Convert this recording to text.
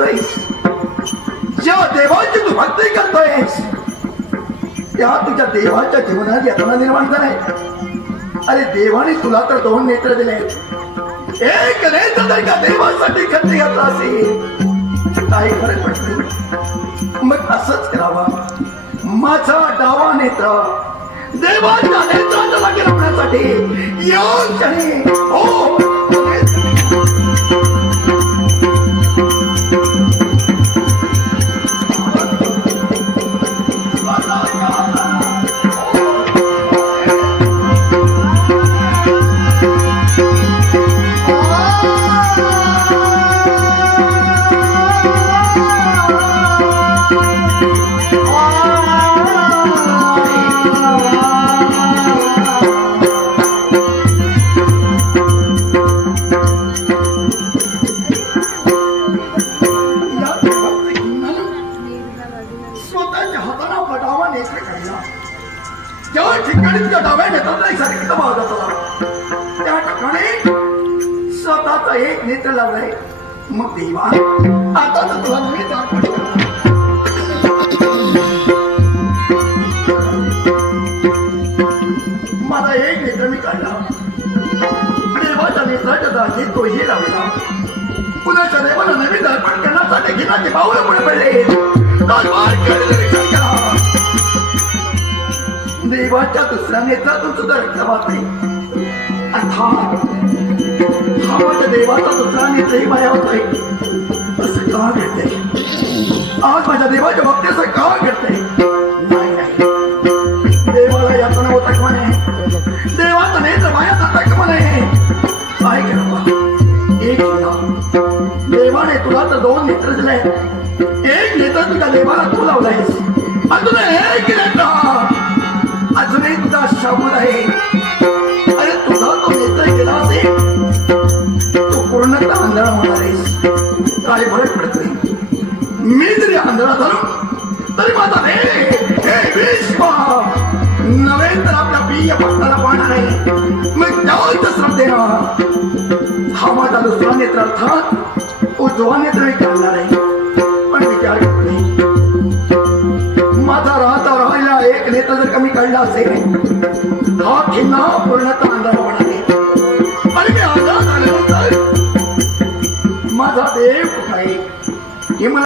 बसतोयस, ज्या देवाची तू भक्ती करतोयस, त्या तुझ्या देवाच्या जीवनात यातना निर्माण झालाय. अरे देवाने तुला तर 2 नेत्र दिले, एक नेत्र जर का देवासाठी खर्च घातला असेल काही फरक पडत नाही. मग असंच करावा. माझा डावा नेत्र देवाच्या नेत्राच्या लागे लावण्यासाठी येऊन क्षणी हो स्वतःचा एक नेत्र लावलाय. मग देवा आता तर तुला नवीन माझा एक नेत्र मी काढला, देवाच्या नेत्राच्या जागी तोही लावला. पुन्हा देवाला नवीन अर्पण करण्यासाठी घिनाचे पाऊल पुढे पडले. देवाच्या दुसऱ्या नेत्रातून सुद्धा रक्त वाहते. अर्थात हा माझ्या देवाचा दुसरा नेत्रही माया होतोय. असं का घडतंय? आज माझ्या देवाच्या बाबतीत असं का घडतंय? नाही नाही, देवाला यातना होता का म्हणे, देवाचा नेत्र माया जाता का म्हणे. काय करावं? एक देवाने तुला तर 2 नेत्र दिले, एक नेत्र तुझ्या देवाला तू लावलायस, अजून एक नेत्र अजूनही तुझा शाबूत आहे. अरे तुझा तो नेत्र गेला असेल तू पूर्णतः आंधळा होणार आहेस. काय फरक पडतोय? मी जरी आंधळा झालो तरी माझा हे विश्व नव्हे तर आपल्या प्रिय भक्ताला पाहणार आहे. मग त्यावर श्रद्धेनं हा माझा दुसरा नेत्र अर्थात उजवा नेत्र मी करणार आहे. पण विचार करतो माझा राहिला एक नेत्र जर कमी काढला असेल हा खिन्ना पूर्णतः अंधार